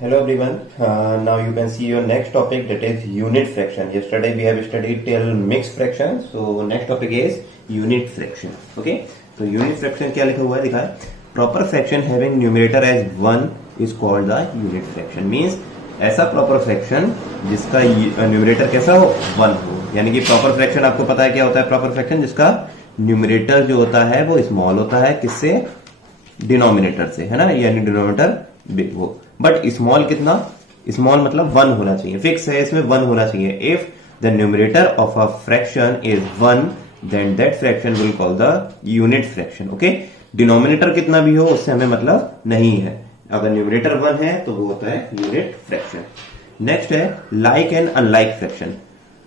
Hello everyone. Now you can see your next topic, that is unit fraction. Yesterday we have studied till mixed fraction. So next topic is unit fraction. Okay. तो unit fraction क्या लिखा हुआ है, दिखा है proper fraction having numerator as 1 is called the unit fraction. Means ऐसा proper fraction जिसका numerator कैसा हो, 1 हो. यानी कि proper fraction आपको पता है क्या होता है. proper fraction जिसका numerator जो होता है वो small होता है, किससे, डिनोमिनेटर से, है ना. यानी डिनोमिनेटर बिग हो. बट स्मॉल कितना, स्मॉल मतलब 1 होना चाहिए, फिक्स है इसमें 1 होना चाहिए. If the numerator of a fraction is 1 then that fraction will call the unit fraction. Okay. Denominator कितना भी हो उससे हमें मतलब नहीं है. अगर न्यूमरेटर 1 है तो वो होता है यूनिट फ्रैक्शन. नेक्स्ट है लाइक एंड अनलाइक फ्रैक्शन.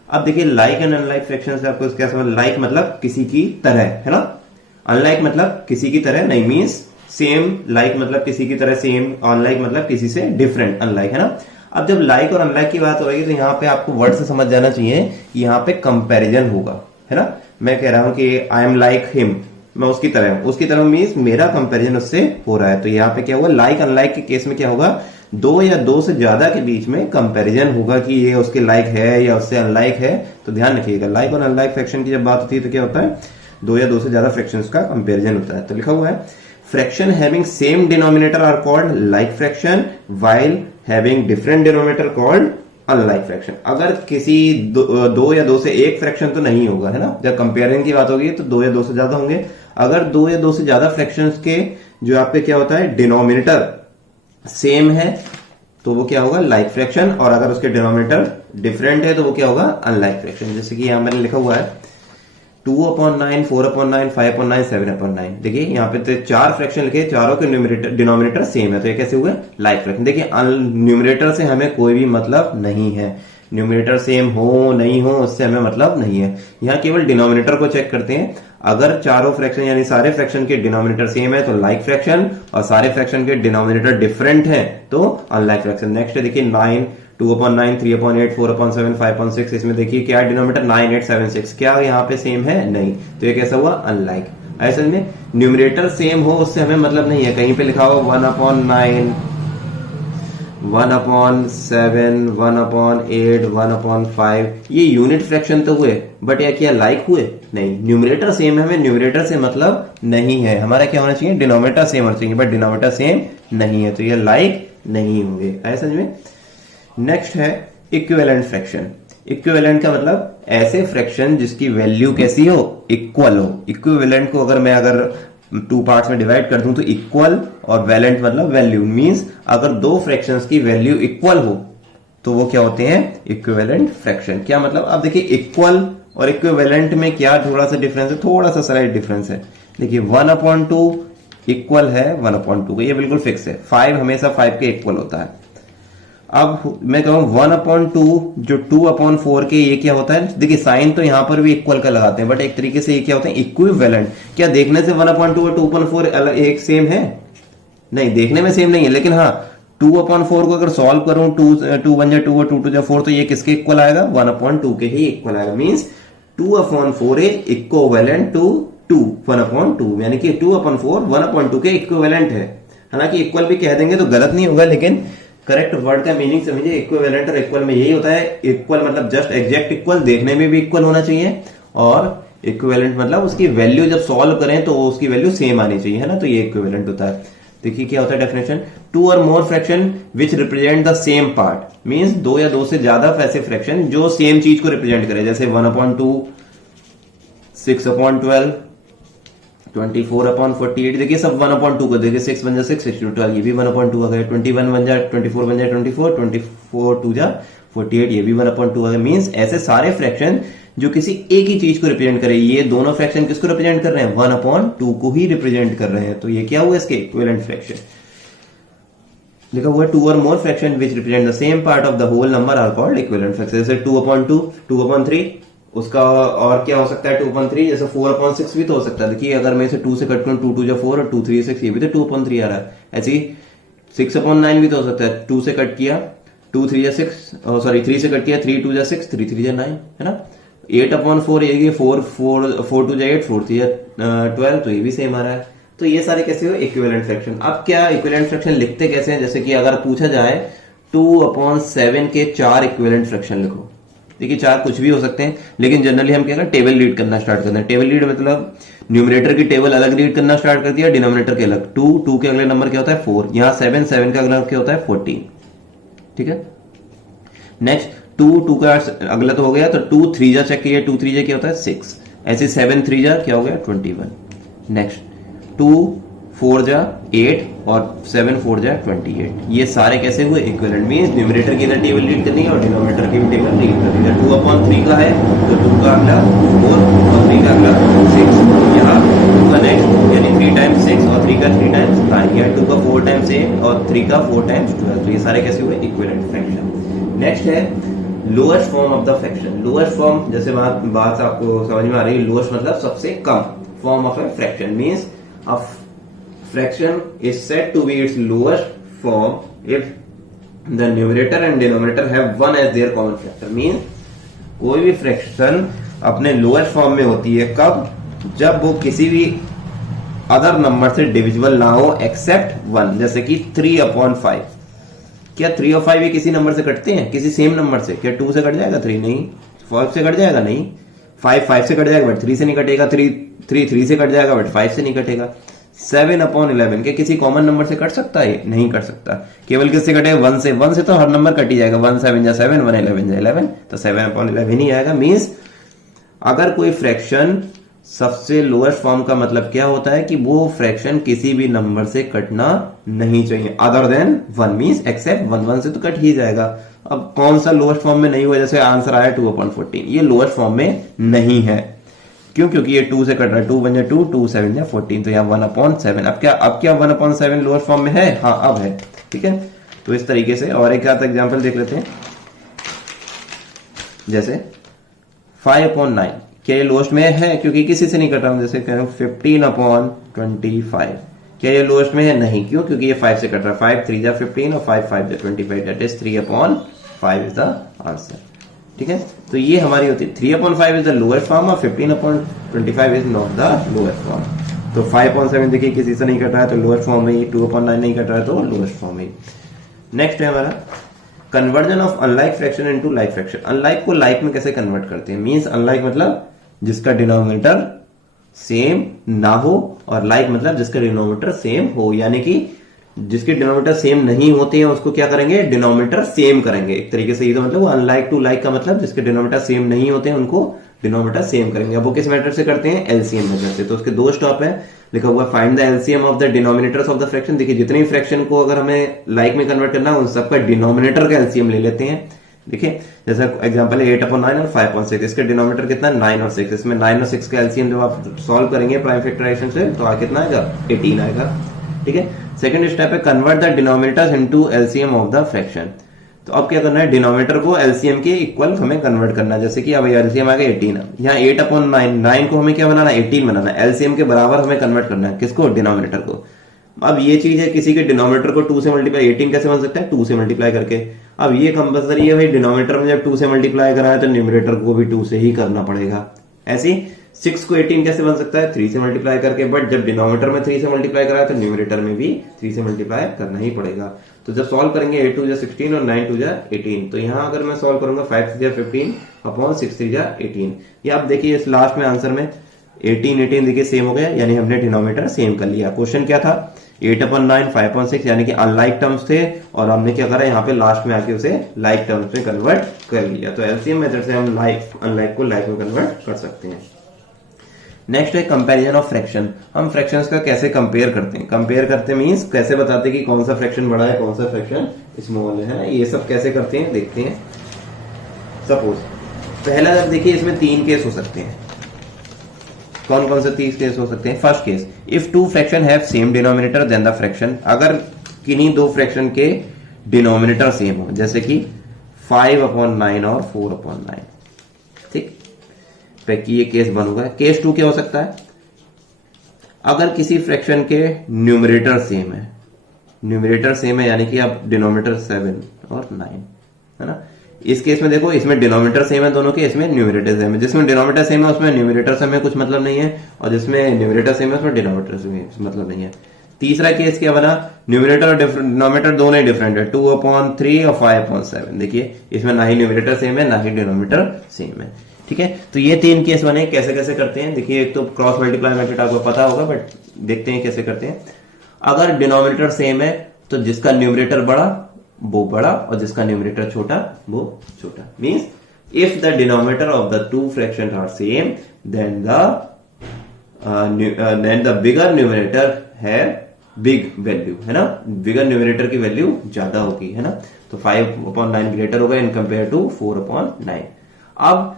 अब देखिए लाइक एंड अनलाइक फ्रैक्शन से आपको क्या समझ. लाइक मतलब किसी की तरह, है ना. अनलाइक मतलब किसी की तरह नहीं, मीन्स सेम. लाइक मतलब किसी की तरह सेम, अनलाइक मतलब किसी से डिफरेंट, अनलाइक, है ना. अब जब लाइक और अनलाइक की बात हो रही है तो यहाँ पे आपको वर्ड से समझ जाना चाहिए कि यहाँ पे कंपैरिजन होगा, है ना. मैं कह रहा हूं कि आई एम लाइक हिम, मैं उसकी तरह हूं. उसकी तरह मीन्स मेरा कंपैरिजन उससे हो रहा है. तो यहाँ पे क्या होगा, लाइक अनलाइक के केस में क्या होगा, 2 या 2 से ज्यादा के बीच में कंपैरिजन होगा कि ये उसके लाइक है या उससे अनलाइक है. तो ध्यान रखिएगा, लाइक और अनलाइक फ्रैक्शन की जब बात होती है तो क्या होता है, 2 या 2 से ज्यादा फ्रैक्शंस का कंपैरिजन होता है. तो लिखा हुआ है fraction having same denominator are called like fraction while having different denominator called unlike fraction. अगर किसी 2 या 2 से एक फ्रैक्शन तो नहीं होगा, है ना. जब कंपेयरिंग की बात होगी तो 2 या 2 से ज्यादा होंगे. अगर 2 या 2 से ज्यादा फ्रैक्शंस के जो आपके क्या होता है डिनोमिनेटर सेम है तो वो क्या होगा, लाइक फ्रैक्शन. और अगर उसके डिनोमिनेटर डिफरेंट है तो वो क्या होगा, अनलाइक फ्रैक्शन. जैसे कि यहां मैंने लिखा हुआ है 2/9, 4/9, 5/9, 7/9. देखिए यहाँ पे तो 4 फ्रैक्शन लिखे, चारों के डिनोमिनेटर सेम है तो ये कैसे हुए, लाइक फ्रैक्शन. देखिए न्यूमरेटर से हमें कोई भी मतलब नहीं है. न्यूमरेटर सेम हो नहीं हो उससे हमें मतलब नहीं है. यहाँ केवल डिनोमिनेटर को चेक करते हैं. अगर चारों फ्रैक्शन यानी सारे फ्रैक्शन के डिनोमिनेटर सेम है तो लाइक फ्रैक्शन, और सारे फ्रैक्शन के डिनोमिनेटर डिफरेंट है तो अनलाइक फ्रैक्शन. नेक्स्ट देखिए 9, 2/9, 3/8, 4/7, 5/6. इसमें देखिए क्या डिनोमिनेटर 9, 8, 7, 6. क्या यहाँ पे सेम है, नहीं. तो ये कैसा हुआ, अनलाइक. ऐसे में न्यूमरेटर सेम हो उससे हमें मतलब नहीं है. कहीं पे लिखा हुआ 1/9, 1/7, 1/8, 1/5. ये यूनिट फ्रैक्शन तो हुए बट या क्या लाइक हुए, नहीं. न्यूमरेटर सेम है, हमें न्यूमरेटर से मतलब नहीं है. हमारा क्या होना चाहिए, डिनोमिनेटर सेम होना चाहिए, बट डिनोमिनेटर सेम नहीं है तो ये लाइक नहीं होंगे. ऐसा में नेक्स्ट है इक्विवेलेंट फ्रैक्शन. इक्विवेलेंट का मतलब ऐसे फ्रैक्शन जिसकी वैल्यू कैसी हो, इक्वल हो. इक्विवेलेंट को अगर 2 पार्ट्स में डिवाइड कर दूं तो इक्वल और वैलेंट मतलब वैल्यू. मींस अगर 2 फ्रैक्शंस की वैल्यू इक्वल हो तो वो क्या होते हैं, इक्विवेलेंट फ्रैक्शन. क्या मतलब, अब देखिए इक्वल और इक्विवेलेंट में क्या थोड़ा सा डिफरेंस है, थोड़ा सा स्लाइट डिफरेंस है. देखिए 1/2 इक्वल है 1/2 का, ये बिल्कुल फिक्स है. 5 हमेशा 5 के इक्वल होता है. अब मैं कहूं 1/2 जो 2/4 के, ये क्या होता है, देखिए साइन तो यहां पर भी इक्वल का लगाते हैं बट एक तरीके से ये क्या होता है, इक्विवेलेंट. क्या देखने से 1/2 और 2/4 अलग एक सेम है, नहीं. देखने में सेम नहीं है, लेकिन हाँ 2/4 को अगर सॉल्व करूं 2 1 2 और 2 2 4 तो ये किसके इक्वल आएगा, 1/2 के ही इक्वल आएगा. मींस 2/4 इक्विवेलेंट टू 1/2, यानी कि 2/4 1/2 के इक्विवेलेंट है. हालांकि इक्वल भी कह देंगे तो गलत नहीं होगा, लेकिन करेक्ट वर्ड का मीनिंग समझिए. इक्विवेलेंट और इक्वल में यही होता है. इक्वल मतलब जस्ट एग्जैक्ट इक्वल, देखने में भी इक्वल होना चाहिए, और इक्विवेलेंट मतलब उसकी वैल्यू जब सॉल्व करें तो उसकी वैल्यू सेम आनी चाहिए, है ना. तो ये इक्विवेलेंट होता है. देखिए क्या होता है definition, 2 or more fraction which represent the same part. Means 2 या 2 से ज्यादा ऐसे फ्रैक्शन जो सेम चीज को रिप्रेजेंट करे. जैसे 1/2, 6/12, 24/48. देखिए सब 1/2 को देखिए, 6 बन जा 6, 6 2 12, ये भी 1/2 आ गया. 21 बन जा 24, बन जा 24, 24 2 जा 48, ये भी 1/2 आ गया. मींस ऐसे सारे फ्रैक्शन जो किसी एक ही चीज को रिप्रेजेंट करे. ये दोनों फ्रैक्शन किसको रिप्रेजेंट कर रहे हैं, 1/2 को ही रिप्रेजेंट कर रहे हैं. तो ये क्या हुआ, इसके इक्विवेलेंट फ्रैक्शन. लिखा हुआ है 2 or more fraction which represent the same part of the whole number are called equivalent fraction. जैसे 2/2, 2/3, उसका और क्या हो सकता है 2/3. जैसे 4/6 भी तो हो सकता है. देखिए अगर मैं इसे 2 से कट करूं, 2 2 4 और 2 3 6, ये भी तो 2/3 आ रहा है. ऐसे ही 6/9 भी तो हो सकता है. 2 से कट किया 2 3 6, सॉरी 3 से कट किया 3 2 6, 3 3 9, है ना. 8/4 ये 4 2 8, 4 3 12, तो ये भी सेम आ रहा है. तो ये सारे कैसे हो, इक्विवेलेंट फ्रैक्शन. अब क्या इक्विवेलेंट फ्रैक्शन लिखते कैसे हैं, जैसे कि अगर पूछा जाए 2/7 के 4 इक्विवेलेंट फ्रैक्शन लिखो। देखिए 4 कुछ भी हो सकते हैं, लेकिन जनरली हम क्या करें, टेबल रीड करना स्टार्ट करते हैं। टेबल रीड मतलब न्यूमरेटर की टेबल अलग रीड करना स्टार्ट कर दिया, डिनोमिनेटर के अलग। 2 के अगले नंबर क्या होता है 4, यहाँ 7 का अगला क्या होता है 14। ठीक है, नेक्स्ट 2 का अगला तो हो गया, तो 2 3 जा चेक किया, 2 3 जा क्या होता है 6, ऐसे 7 3 जा क्या हो गया 21। नेक्स्ट 2 4 जा 8 और 7 4 जा 28। ये सारे कैसे हुए इक्विवेलेंट, मींस न्यूमरेटर की इधर टेबल रीड करनी है और डिनोमिनेटर की भी टेबल रीड करनी है। 2/3 का है तो 2 का अगला 4 और 3 का अगला 6, यहाँ 2 का नेक्स्ट यानी 3 टाइम्स 6 और 3 का 3 टाइम्स 9, या 2 का 4 टाइम्स 8 और 3 का 4 टाइम्स 12। तो ये सारे कैसे हुए इक्विवेलेंट फ्रैक्शन। नेक्स्ट है lowest form of the fraction. Lowest form, जैसे बात आपको समझ में आ रही है, लोएस्ट मतलब सबसे कम form of a fraction, means a fraction is said to be its lowest form if the numerator and denominator have 1 as their common factor। means कोई भी फ्रैक्शन अपने लोएस्ट फॉर्म में होती है कब, जब वो किसी भी अदर नंबर से डिविजिबल ना हो एक्सेप्ट 1। जैसे कि 3/5, क्या 3 और 5 ये किसी नंबर से कटते हैं, किसी सेम नंबर से? क्या 2 से कट जाएगा 3? नहीं। 5 से कट जाएगा? नहीं। 5 से कट जाएगा बट 3 से नहीं कटेगा। 3 से कट जाएगा बट 5 से नहीं कटेगा। 7/11 के किसी कॉमन नंबर से कट सकता है? नहीं कट सकता। केवल किससे कटेगा? 1 से। 1 से तो हर नंबर कट ही जाएगा। 1 7 जा 7, 1 11 जा 11, तो 7/11 ही आएगा। मींस अगर कोई फ्रैक्शन सबसे लोएस्ट फॉर्म का मतलब क्या होता है कि वो फ्रैक्शन किसी भी नंबर से कटना नहीं चाहिए अदर देन 1, मींस एक्सेप्ट 1 से तो कट ही जाएगा। अब कौन सा लोएस्ट फॉर्म में नहीं हुआ? जैसे आंसर आया 2/14, ये लोएस्ट फॉर्म में नहीं है। क्यों? क्योंकि ये 2 से कट रहा है। 2 1 जा 2, 2 7 जा 14, तो यहाँ 1/7। अब क्या 1/7 लोअर फॉर्म में है? हाँ अब है। ठीक है, तो इस तरीके से। और एक आध एग्जांपल देख लेते हैं, जैसे 5/9, क्या ये लोएस्ट में है? क्योंकि किसी से नहीं कट रहा हूं। जैसे 15/25, क्या ये लोएस्ट में है? नहीं। क्यों? क्योंकि ये 5 से कट रहा है। 5 3 जा 15 और 5 5 जा 25, that is 3/5 is the answer. ठीक है, तो ये हमारी होती है 3/5 इज द लोएस्ट फॉर्म और 15/25 is not the lowest form. तो 5/7 देखिए किसी से नहीं कट रहा है तो लोएस्ट फॉर्म में ही, 2/9 नहीं कट रहा है तो लोएस्ट फॉर्म में। नेक्स्ट है हमारा conversion of unlike fraction into like fraction. Unlike को लाइक में कैसे कन्वर्ट करते हैं? मींस अनलाइक मतलब जिसका डिनोमिनेटर सेम ना हो, और लाइक मतलब जिसका डिनोमिनेटर सेम हो, यानी कि जिसके डिनोमिनेटर सेम नहीं होते हैं उसको क्या करेंगे? डिनोमिनेटर सेम करेंगे। एक तरीके से ये तो मतलब अनलाइक टू लाइक का मतलब जिसके डिनोमिनेटर सेम नहीं होते हैं उनको डिनोमिनेटर सेम करेंगे। अब वो किस मेथड से करते हैं? एलसीएम मेथड से। तो उसके 2 स्टेप है, लिखा हुआ find the LCM of the denominators of the fraction. देखिए जितने फ्रैक्शन को अगर हमें लाइक में कन्वर्ट करना है उन सबका डिनोमिनेटर का एलसीएम ले लेते हैं। देखिए जैसा एग्जांपल है 8/9 और 5/6, इसके डिनोमिनेटर कितना है? 9 और 6। इसमें 9 और 6 का एलसीएम जब आप सॉल्व करेंगे प्राइम फैक्टराइजेशन से तो कितना आएगा? 18 आएगा। ठीक है, सेकंड स्टेप है convert the denominators into LCM of the fraction. तो अब क्या करना है? डिनोमिनेटर को एलसीएम के इक्वल हमें कन्वर्ट करना है। जैसे कि अब एलसीएम आ गया 18, यहाँ 8/9, 9 को हमें क्या बनाना है? 18 बनाना है। एलसीएम के बराबर हमें कन्वर्ट करना है। किसको? डिनोमिनेटर को। अब ये चीज है, किसी के डिनोमिनेटर को 2 से मल्टीप्लाई, 18 कैसे बन सकता है? 2 से मल्टीप्लाई करके। अब ये कंपल्सरी है भाई, डिनोमिनेटर में जब 2 से मल्टीप्लाई करा है तो न्यूमरेटर को भी 2 से ही करना पड़ेगा। ऐसी 6 को 18 कैसे बन सकता है? 3 से मल्टीप्लाई करके। बट जब डिनोमिनेटर में 3 से मल्टीप्लाई करा है तो न्यूमरेटर में भी 3 से मल्टीप्लाई करना ही पड़ेगा। तो जब सॉल्व करेंगे 8 2 जा 16 और 9 2 जा 18, तो यहाँ अगर मैं सॉल्व करूंगा 5 3 जा 15 अपॉन 6 3 जा 18, ये आप देखिए इस लास्ट में आंसर में 18 देखिए सेम हो गया, यानी हमने डिनोमिनेटर सेम कर लिया। क्वेश्चन क्या था? 8/9 5/6, यानी कि अनलाइक टर्म्स थे और हमने क्या करा यहाँ पे लास्ट में आके उसे लाइक टर्म्स में कन्वर्ट कर लिया। तो एलसीएम मेथड से हम लाइक अनलाइक को लाइक में कन्वर्ट कर सकते हैं। नेक्स्ट है कंपैरिजन ऑफ फ्रैक्शन। हम फ्रैक्शंस का कैसे कंपेयर करते हैं? कंपेयर करते मींस कैसे बताते हैं कि कौन सा फ्रैक्शन बड़ा है कौन सा फ्रैक्शन स्मॉल है, ये सब कैसे करते हैं देखते हैं। सपोज पहला जब देखिए इसमें 3 केस हो सकते हैं। कौन कौन से 3 केस हो सकते हैं? First case, if 2 fraction have same denominator then the fraction. अगर किन्हीं 2 फ्रैक्शन के डिनोमिनेटर सेम हो, जैसे कि 5/9 और 4/9, ठीक, कि ये केस 1 होगा। केस 2 क्या हो सकता है? अगर किसी फ्रैक्शन के न्यूमरेटर सेम है, न्यूमरेटर सेम है यानी कि अब डिनोमिनेटर 7 और 9 है ना। इस केस में देखो इसमें डिनोमिनेटर सेम है दोनों के, इसमें न्यूमरेटर सेम है। जिसमें डिनोमिनेटर सेम है उसमें न्यूमरेटर से हमें कुछ मतलब नहीं है, और जिसमें न्यूमरेटर सेम है उसमें डिनोमिनेटर से मतलब नहीं है। तीसरा केस क्या बना, न्यूमरेटर और डिनोमिनेटर दोनों ही डिफरेंट है, 2/3 और 5/7। देखिए इसमें ना ही न्यूमरेटर सेम है ना ही डिनोमिनेटर सेम है। ठीक है, तो ये 3 केस बने। कैसे कैसे करते हैं देखिए, एक तो क्रॉस मल्टीप्लाई मेथड आपको पता होगा, बट देखते हैं कैसे करते हैं। अगर डिनोमिनेटर सेम है तो जिसका न्यूमरेटर बड़ा वो बड़ा और जिसका न्यूमरेटर छोटा वो छोटा। Means if the denominator of the two fraction are same then the bigger numerator है बिग वैल्यू, है ना, बिगर न्यूमरेटर की वैल्यू ज्यादा होगी, है ना। तो 5/9 ग्रेटर होगा इन कंपेयर टू 4/9। अब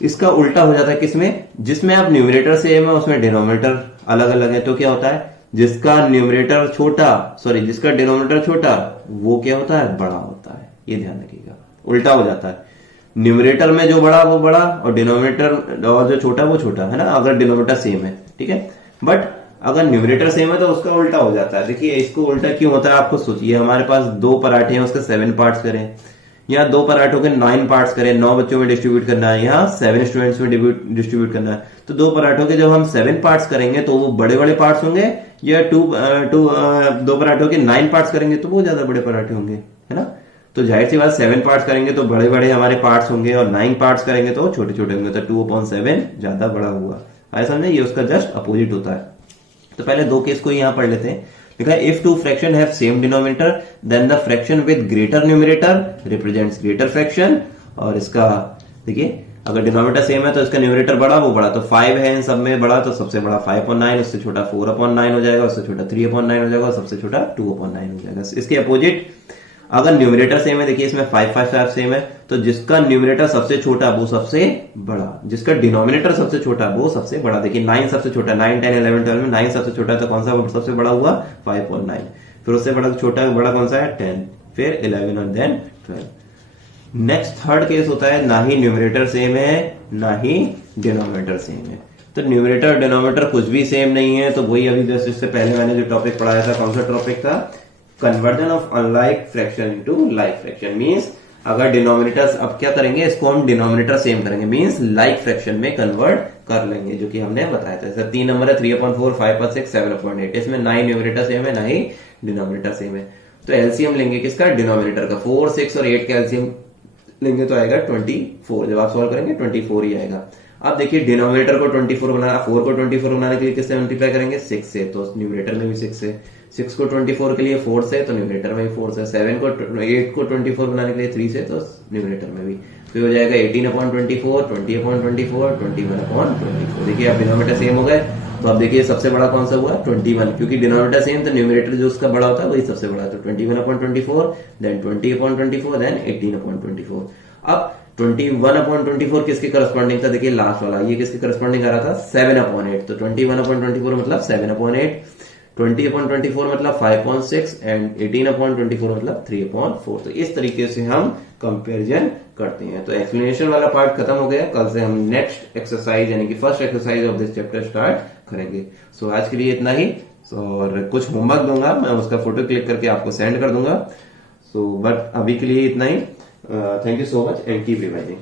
इसका उल्टा हो जाता है किसमें, जिसमें आप न्यूमरेटर सेम है उसमें डिनोमिनेटर अलग अलग है। तो क्या होता है, जिसका न्यूमरेटर छोटा जिसका डिनोमिनेटर छोटा वो क्या होता है, बड़ा होता है। ये ध्यान रखिएगा, उल्टा हो जाता है। न्यूमरेटर में जो बड़ा वो बड़ा और डिनोमिनेटर और जो छोटा वो छोटा, है ना, अगर डिनोमिनेटर सेम है। ठीक है, बट अगर न्यूमरेटर सेम है तो उसका उल्टा हो जाता है। देखिए इसको उल्टा क्यों होता है, आपको सोचिए, हमारे पास 2 पराठे हैं, उसके 7 पार्ट्स करें, यहाँ 2 पराठों के 9 पार्ट्स करें, 9 बच्चों में डिस्ट्रीब्यूट करना है, यहाँ 7 स्टूडेंट्स में डिस्ट्रीब्यूट करना है। तो 2 पराठों के जब हम 7 पार्ट्स करेंगे तो वो बड़े बड़े पार्ट्स होंगे, या 2 पराठों के 9 पार्ट्स करेंगे तो वो ज्यादा बड़े पराठे होंगे, है ना। तो जाहिर सी बात 7 पार्ट्स करेंगे तो बड़े बड़े हमारे पार्ट्स होंगे और 9 पार्ट्स करेंगे तो छोटे छोटे होंगे। तो 2/7 ज्यादा बड़ा हुआ, ऐसा नहीं, ये उसका जस्ट अपोजिट होता है। तो पहले 2 केस को यहां पढ़ लेते हैं। लिखा है if 2 fraction have same denominator then the fraction with greater numerator represents greater fraction. और इसका देखिए, अगर डिनोमिनेटर सेम है तो इसका न्यूमरेटर बड़ा वो बड़ा, तो 5 है इन सब में बड़ा, तो सबसे बड़ा 5/9, उससे छोटा 4/9 हो जाएगा, उससे छोटा 3/9 हो जाएगा, सबसे छोटा 2/9 हो जाएगा। इसके अपोजिट अगर न्यूमरेटर सेम है, देखिए इसमें 5/5 सेम है, तो जिसका न्यूमरेटर सबसे छोटा वो सबसे बड़ा, जिसका डिनोमिनेटर सबसे छोटा वो सबसे बड़ा। देखिए 9 सबसे छोटा, 9, 10, 11, 12 में 9 सबसे छोटा है, तो कौन सा सबसे बड़ा हुआ, 5/9। फिर उससे बड़ा कौन सा है, 10, फिर 11 और देन 12। नेक्स्ट थर्ड केस होता है, ना ही न्यूमरेटर सेम है ना ही डिनोमिनेटर सेम है। तो न्यूमरेटर और डिनोमिनेटर कुछ भी सेम नहीं है, तो वही अभी जैसे इससे पहले मैंने जो टॉपिक पढ़ाया था, कौन सा टॉपिक था, conversion of unlike fraction into like fraction. Means अगर डिनोमिनेटर्स, अब क्या करेंगे, इसको हम डिनोमिनेटर सेम करेंगे, मींस लाइक फ्रैक्शन में कन्वर्ट कर लेंगे, जो कि हमने बताया था। सर 3 नंबर है 3/4, 5/6, 7/8। इसमें ना ही न्यूमरेटर सेम है ना ही डिनोमिनेटर सेम है। तो एलसीएम लेंगे किसका, डिनोमिनेटर का। 4, 6 और 8 का एलसीएम लेंगे तो आएगा 24। जब आप सॉल्व करेंगे 24 ही आएगा। अब देखिए डिनोमिनेटर को 24 बनाना, 4 को 24 बनाने के लिए किससे मल्टीप्लाई करेंगे, 6 से, तो न्यूमरेटर में भी 6 है। 6 को 24 के लिए 4 से, तो न्यूमरेटर में भी 4 से। 8 को 24 बनाने के लिए 3 से, तो न्यूमरेटर में भी। फिर हो जाएगा 18/24, 20/24, 21/24। देखिए अब डिनोमिनेटर सेम हो गए, तो अब देखिए सबसे बड़ा कौन सा हुआ, 21, क्योंकि डिनोमिनेटर सेम, तो न्यूमरेटर जो उसका बड़ा होता है वही सबसे बड़ा। तो 21/24, देन 20/24, देन 18/24। अब 21/24 किसके करस्पॉन्डिंग था, देखिए लास्ट वाला, ये किसके करस्पॉन्डिंग आ रहा था, 7/8। तो 21/24 मतलब 7/8, 20/24 मतलब 5/6 एंड 18/24 मतलब 3/4। तो इस तरीके से हम कंपैरिजन करते हैं। तो एक्सप्लेनेशन वाला पार्ट खत्म हो गया। कल से हम नेक्स्ट एक्सरसाइज यानी कि first exercise of this chapter start करेंगे। सो आज के लिए इतना ही। और कुछ होमवर्क दूंगा मैं, उसका फोटो क्लिक करके आपको सेंड कर दूंगा। सो बट अभी के लिए इतना ही। Thank you so much and keep revising.